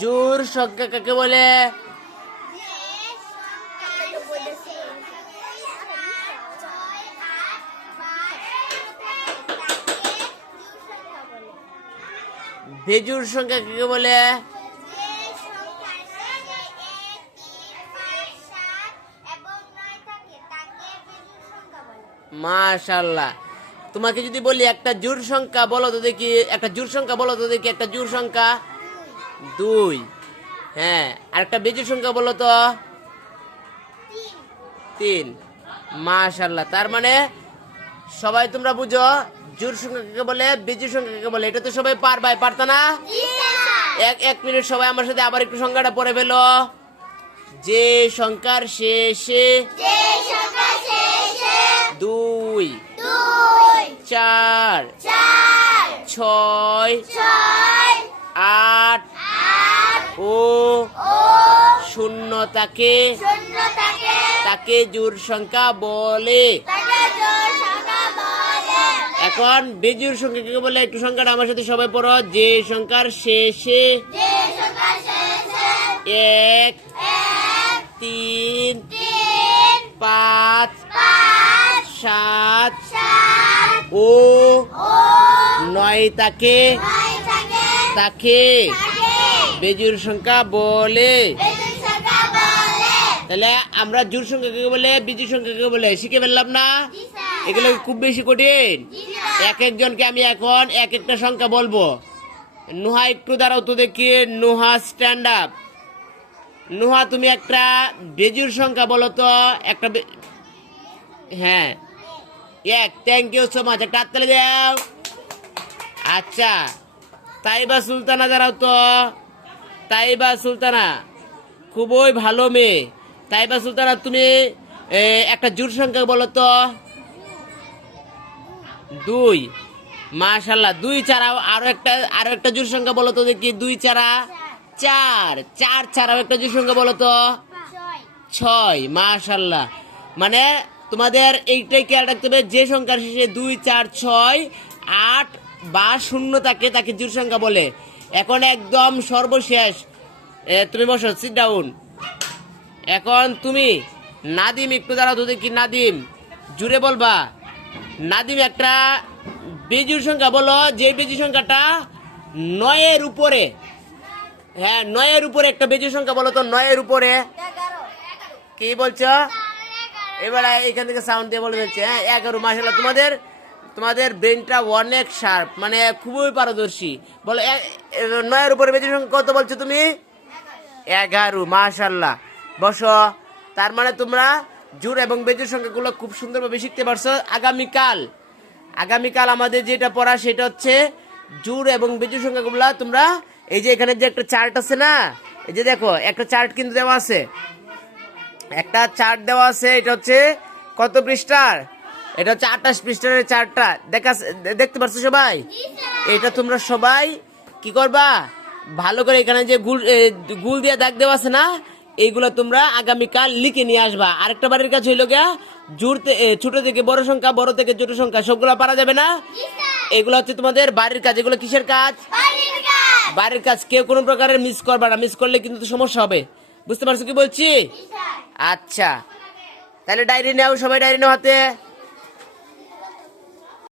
জোড় সংখ্যা কাকে বলে? বেজোড় সংখ্যা কাকে বলে? মাশাআল্লাহ। তোমাকে যদি বলি একটা জোড় সংখ্যা বলো তো দেখি, একটা জোড় সংখ্যা বলো তো দেখি, একটা জোড় সংখ্যা 2। হ্যাঁ, আর একটা বেজোড় সংখ্যা বলো তো 3। মাশাআল্লাহ। তার মানে সবাই তোমরা বুঝো জোড় সংখ্যা কাকে বলে, বেজোড় সংখ্যা কাকে বলে। এটা তো সবাই পারবাই, পারতা না? এক মিনিট সবাই আমার সাথে আবার একটু সংখ্যাটা পড়ে ফেলো। যে সংখ্যার শেষে 2, 4, 6, 8 ও 0 তাকে জোড় সংখ্যা বলে। এখন বেজোড় সংখ্যা কাকে বলে? একটু সংখ্যাটা আমার সাথে সবাই পড়ো। যে সংখ্যার শেষে 1, 3, 5, 7 ও 9 তাকে বেজোড় সংখ্যা বলে। তাহলে আমরা জোড় সংখ্যা কাকে বলে, বেজোড় সংখ্যা কাকে বলে শিখে ফেললাম না? এগুলো খুব বেশি কঠিন? এক একজনকে আমি এখন এক একটা সংখ্যা বলবো। নুহা একটু দাঁড়াও তো দেখি। Nuha stand up. নুহা তুমি একটা বেজোড় সংখ্যা বলো তো। একটা হ্যাঁ, থ্যাংক ইউ সো মাচ। একটা হাততালি দাও। আচ্ছা, তাইবা সুলতানা দাঁড়াও তো। তাইবা সুলতানা খুবই ভালো মেয়ে। তাইবা সুলতানা তুমি একটা জোড় সংখ্যা বলো তো। 2। মাশাআল্লাহ। 2 ছাড়াও আরো একটা জোড় সংখ্যা বলো তো দেখি। 2 ছাড়া 4 ছাড়াও একটা জোড় সংখ্যা বলো তো। 6। মাশাআল্লাহ। মানে তোমাদের এইটাই খেয়াল রাখতে হবে, যে সংখ্যার শেষে 2, 4, 6, 8 বা 0 তাকে জোড় সংখ্যা বলে। এখন একদম সর্বশেষ তুমি বসো, সিট ডাউন। এখন তুমি নাদিম একটু দাঁড়াও তো দেখি। নাদিম জুড়ে বলবা। নাদিম একটা বেজোড় সংখ্যা বলো, যে বেজোড় সংখ্যাটা 9 উপরে। হ্যাঁ, 9 উপরে একটা বেজোড় সংখ্যা বলো তো। 9 উপরে কি বলছো? এবার এখান থেকে সাউন্ড দিয়ে বলে দিচ্ছে। হ্যাঁ, 11। মাশাআল্লাহ। তোমাদের ব্রেনটা অনেক শার্প, মানে খুবই পারদর্শী। বলো 9 উপরে বেজোড় সংখ্যা কত বলছো তুমি? 11। মাশাআল্লাহ। বসো। তার মানে তোমরা জোড় এবং বেজোড় সংখ্যাগুলো খুব সুন্দরভাবে শিখতে পারছো। আগামীকাল আমাদের যেটা পড়া সেটা হচ্ছে জোড় এবং বেজোড় সংখ্যাগুলো। তোমরা এই যে এখানে যে একটা চার্ট আছে না, এই যে দেখো একটা চার্ট কিন্তু দেওয়া আছে। একটা চার্ট দেওয়া আছে। এটা হচ্ছে কত পৃষ্ঠার? এটা হচ্ছে 28 পৃষ্ঠার চার্টটা। দেখতে পাচ্ছ সবাই? এটা তোমরা সবাই কি করবা, ভালো করে এখানে যে গুল দিয়ে দাগ দেওয়া আছে না, এইগুলো তোমরা আগামীকাল লিখে নিয়ে আসবা। আরেকটা বাড়ির কাজ হইলো গিয়া ছোট থেকে বড় সংখ্যা, বড় থেকে ছোট সংখ্যা সবগুলো পারা যাবে না? এগুলো হচ্ছে তোমাদের বাড়ির কাজ। এগুলো কিসের কাজ? বাড়ির কাজ। কেউ কোনো প্রকারের মিস করবা না। মিস করলে কিন্তু সমস্যা হবে। বুঝতে পারছো কি বলছি? আচ্ছা, তাহলে ডায়েরি নাও, সবাই ডায়েরি নাও হাতে।